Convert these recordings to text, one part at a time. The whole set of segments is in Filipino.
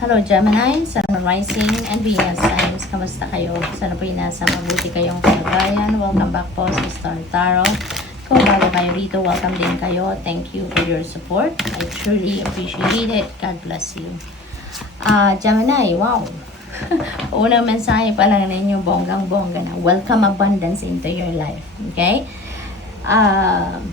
Hello Gemini, Sun Rising and Venus signs. Kamusta kayo? Sana po nasa mabuti kayong kalagayan. Welcome back po sa Star Tarot. Kung bago kayo dito, welcome din kayo. Thank you for your support. I truly appreciate it. God bless you. Gemini, wow. Unang mensahe pa lang ninyo, bonggang-bongga na. Welcome abundance into your life. Okay?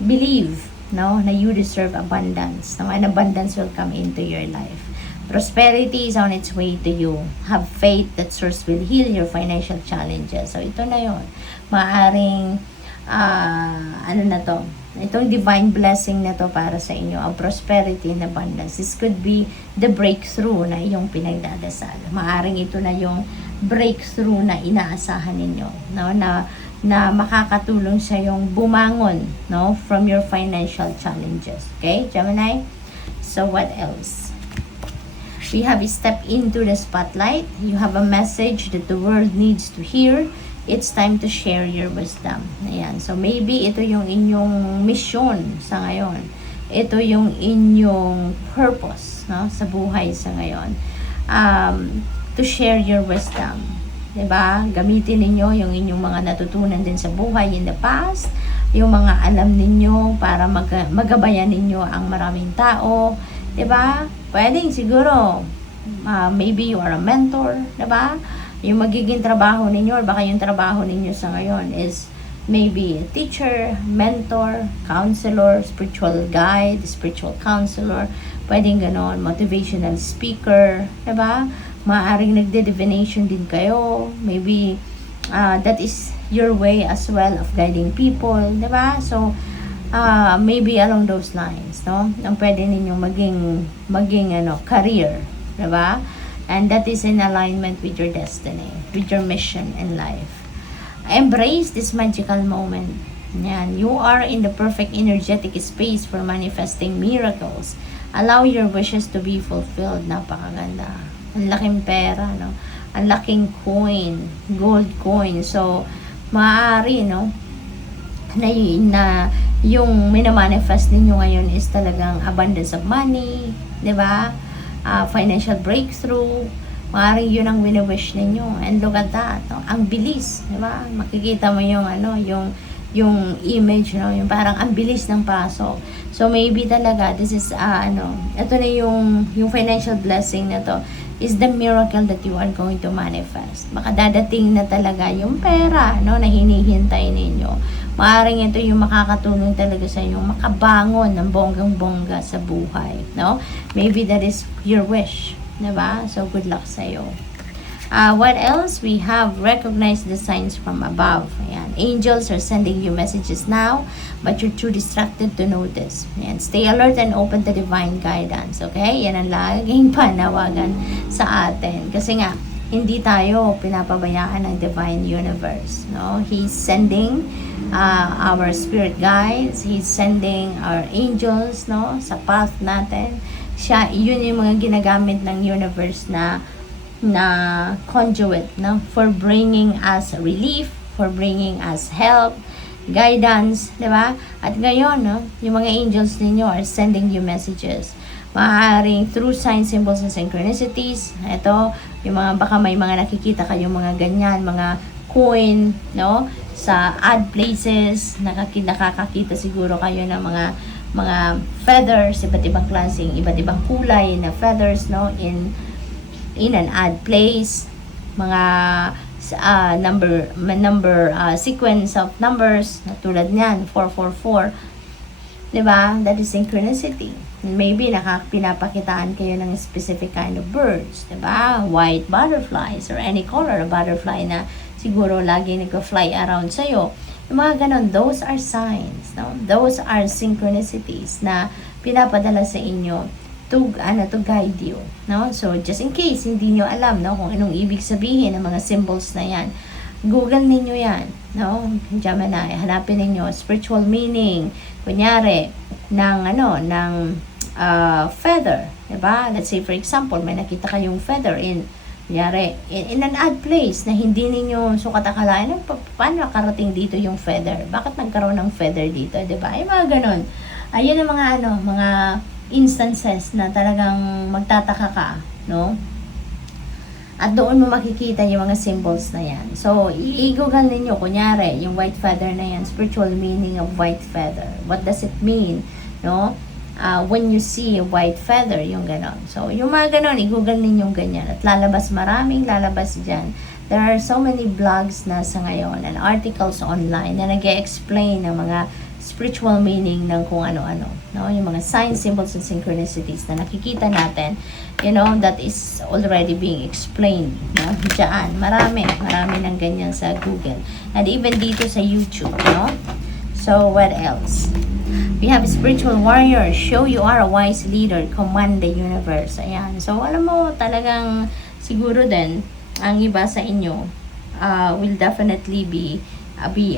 Believe, no, na you deserve abundance. No? And abundance will come into your life. Prosperity is on its way to you. Have faith that source will heal your financial challenges. So, ito na yon. Maaring, ano na to? Itong divine blessing na to para sa inyo. Ang prosperity and abundance. This could be the breakthrough na iyong pinagdadasal. Maaring ito na yung breakthrough na inaasahan ninyo. No? Na makakatulong sa yung bumangon, no, from your financial challenges. Okay, Gemini? So, what else? We have stepped into the spotlight. You have a message that the world needs to hear. It's time to share your wisdom. Ayan. So, maybe ito yung inyong mission sa ngayon. Ito yung inyong purpose, no, sa buhay sa ngayon. To share your wisdom. Diba? Gamitin ninyo yung inyong mga natutunan din sa buhay in the past. Yung mga alam ninyo para magabayan ninyo ang maraming tao. Diba? Pwedeng siguro, maybe you are a mentor, diba? Yung magiging trabaho ninyo, or baka yung trabaho ninyo sa ngayon is maybe a teacher, mentor, counselor, spiritual guide, spiritual counselor, pwedeng ganon, motivational speaker, diba? Maaring nagde-divination din kayo, maybe that is your way as well of guiding people, diba? So, maybe along those lines, no? Ang pwede ninyong maging career, diba? And that is in alignment with your destiny, with your mission in life. Embrace this magical moment. Yan. You are in the perfect energetic space for manifesting miracles. Allow your wishes to be fulfilled. Napakaganda. Ang laking pera, no? Ang laking coin, gold coin. So, maaari, no? Na yung minamanifest ninyo ngayon is talagang abundance of money, di ba? Financial breakthrough, maaaring yun ang wini-wish ninyo. And look at that, no? Ang bilis, di ba? Makikita mo yung yung image, no? Yung parang ang bilis ng pasok. So maybe talaga this is ito na yung financial blessing na to is the miracle that you are going to manifest. Baka dadating na talaga yung pera, no, na hinihintay ninyo. Maaring ito yung makakatulong talaga sa inyo makabangon ng bonggang-bongga sa buhay, no? Maybe that is your wish, diba? So, good luck sa iyo. What else? We have recognized the signs from above. Ayan. Angels are sending you messages now, but you're too distracted to notice. Ayan. Stay alert and open to divine guidance. Okay? Yan ang laging panawagan sa atin. Kasi nga, hindi tayo pinapabayaan ng divine universe. No? He's sending our spirit guides. He's sending our angels, no, sa path natin. Yun yung mga ginagamit ng universe na conduit, no, for bringing us relief, for bringing us help, guidance, di ba? At ngayon, no, yung mga angels ninyo are sending you messages. Maaaring through signs, symbols, and synchronicities. Ito, yung mga, baka may mga nakikita kayong mga ganyan, mga coin, no, sa odd places, nakakakita siguro kayo ng mga feathers, iba't ibang klaseng, iba't ibang kulay na feathers, no, in an odd place, mga number sequence of numbers, tulad niyan, 444, diba? That is synchronicity. Maybe pinapakitaan kayo ng specific kind of birds, diba? White butterflies or any color of butterfly na siguro lagi nag-fly around sa'yo. Yung mga ganon, those are signs, no? Those are synchronicities na pinapadala sa inyo to guide you, no? So, just in case hindi nyo alam, no, kung anong ibig sabihin ng mga symbols na yan, Google ninyo yan, no? Gemini, hanapin ninyo spiritual meaning, kunyari, ng feather, diba? Let's say, for example, may nakita kayong feather in an odd place na hindi ninyo sukat-akalain, paano nakarating dito yung feather? Bakit nagkaroon ng feather dito, diba? Ay, mga ganon. Ayun ang mga instances na talagang magtataka ka, no? At doon mo makikita yung mga symbols na yan. So, i-google ninyo, kunyari, yung white feather na yan, spiritual meaning of white feather. What does it mean? No? When you see a white feather, yung ganon. So, yung mga ganon, i-google ninyo ganyan. At lalabas, maraming lalabas dyan. There are so many blogs na sa ngayon and articles online na nag-explain ng mga spiritual meaning ng kung ano-ano. No? Yung mga signs, symbols, and synchronicities na nakikita natin, you know, that is already being explained. No? Diyan, marami ng ganyan sa Google. And even dito sa YouTube, no? So, what else? We have spiritual warrior. Show you are a wise leader. Command the universe. Ayan. So, alam mo, talagang siguro din, ang iba sa inyo will definitely be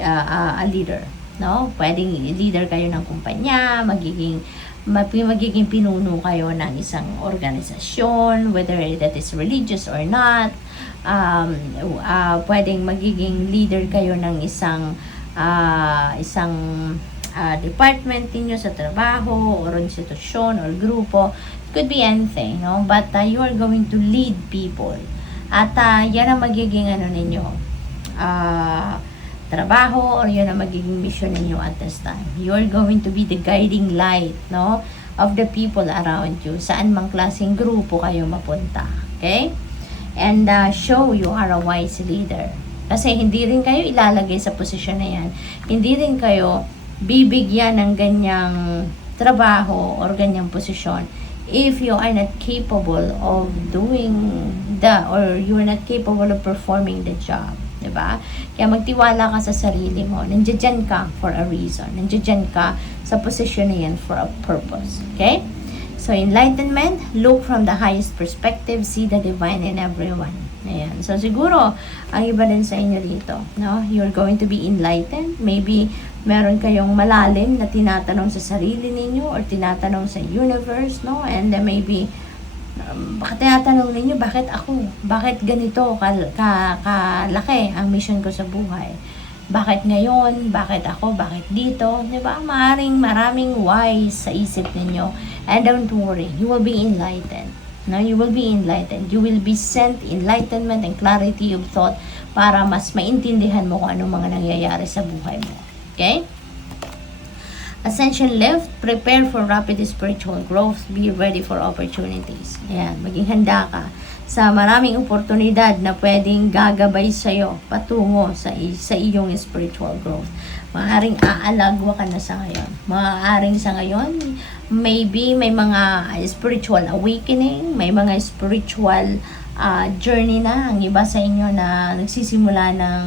a leader. No? Pwedeng leader kayo ng kumpanya, magiging pinuno kayo ng isang organisasyon, whether that is religious or not. Pwedeng magiging leader kayo ng isang department niyo sa trabaho or institusyon or grupo. It could be anything, no? But you are going to lead people. At yan ang magiging ninyo trabaho, or yun ang magiging mission ninyo at this time. You are going to be the guiding light, no, of the people around you. Saan mang klaseng grupo kayo mapunta. Okay? And show you are a wise leader. Kasi hindi rin kayo ilalagay sa posisyon na yan. Hindi rin kayo bibigyan ng ganyang trabaho or ganyang posisyon if you are not capable of doing or you are not capable of performing the job. Diba? Kaya magtiwala ka sa sarili mo. Nandiyan ka for a reason. Nandiyan ka sa posisyon na yan for a purpose. Okay? So, enlightenment, look from the highest perspective, see the divine in everyone. Ayan. So, siguro, ang iba din sa inyo dito, no? You're going to be enlightened. Maybe, meron kayong malalim na tinatanong sa sarili ninyo or tinatanong sa universe, no? And then maybe, bakit tinatanong ninyo, bakit ako? Bakit ganito kalaki ang mission ko sa buhay? Bakit ngayon? Bakit ako? Bakit dito? Diba? Maraming whys sa isip ninyo. And don't worry, you will be enlightened. No, you will be enlightened. You will be sent enlightenment and clarity of thought para mas maintindihan mo kung anong mga nangyayari sa buhay mo. Okay? Ascension lift, prepare for rapid spiritual growth, be ready for opportunities. Ayan, maging handa ka sa maraming oportunidad na pwedeng gagabay sa'yo patungo sa iyong spiritual growth. Maaaring aalagwa ka na sa ngayon. Maaaring sa ngayon, maybe may mga spiritual awakening, may mga spiritual journey na ang iba sa inyo na nagsisimula ng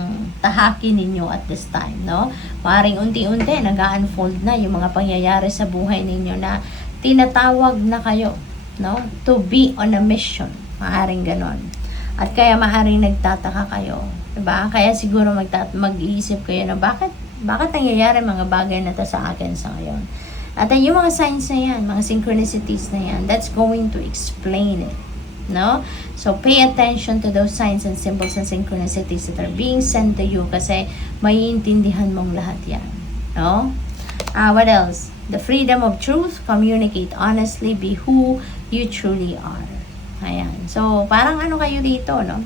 tahakin ninyo at this time, no? Maaaring unti-unti nag-unfold na yung mga pangyayari sa buhay ninyo na tinatawag na kayo, no? To be on a mission. Maaaring ganon. At kaya maaaring nagtataka kayo, diba? Kaya siguro mag-iisip kayo na bakit nangyayari mga bagay na to sa akin sa ngayon. At yung mga signs na yan, mga synchronicities na yan, that's going to explain it. No? So, pay attention to those signs and symbols and synchronicities that are being sent to you kasi maiintindihan mong lahat yan. No? What else? The freedom of truth, communicate honestly, be who you truly are. Ayan. So, parang ano kayo dito, no?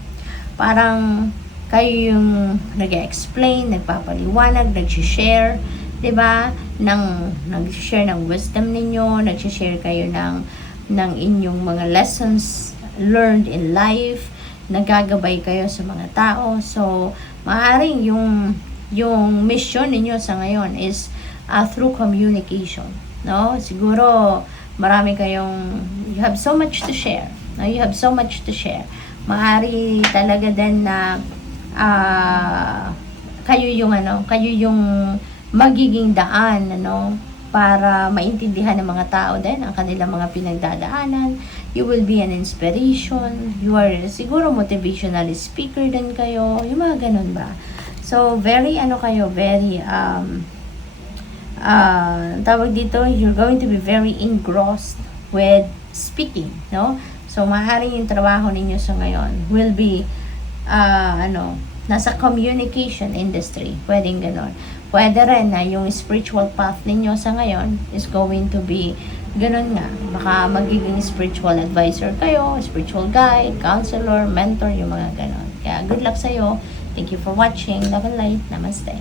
Parang kayo yung nag-explain, nagpapaliwanag, nag-share, diba? Nag-share ng wisdom ninyo, nag-share kayo ng inyong mga lessons learned in life, nagagabay kayo sa mga tao. So, maaaring yung mission ninyo sa ngayon is through communication. No? Siguro, marami you have so much to share. No? You have so much to share. Maaari talaga din na kayo yung magiging daan, para maintindihan ng mga tao din ang kanilang mga pinagdadaanan. You will be an inspiration. You are siguro motivational speaker din kayo. Yung mga ganun ba? So, very tawag dito, you're going to be very engrossed with speaking, no? So, maaaring yung trabaho ninyo sa ngayon will be, nasa communication industry. Pwedeng ganon. Pwede rin na yung spiritual path ninyo sa ngayon is going to be Ganun nga. Baka magiging spiritual advisor kayo, spiritual guide, counselor, mentor, yung mga ganun. Kaya good luck sa'yo. Thank you for watching. Love and light. Namaste.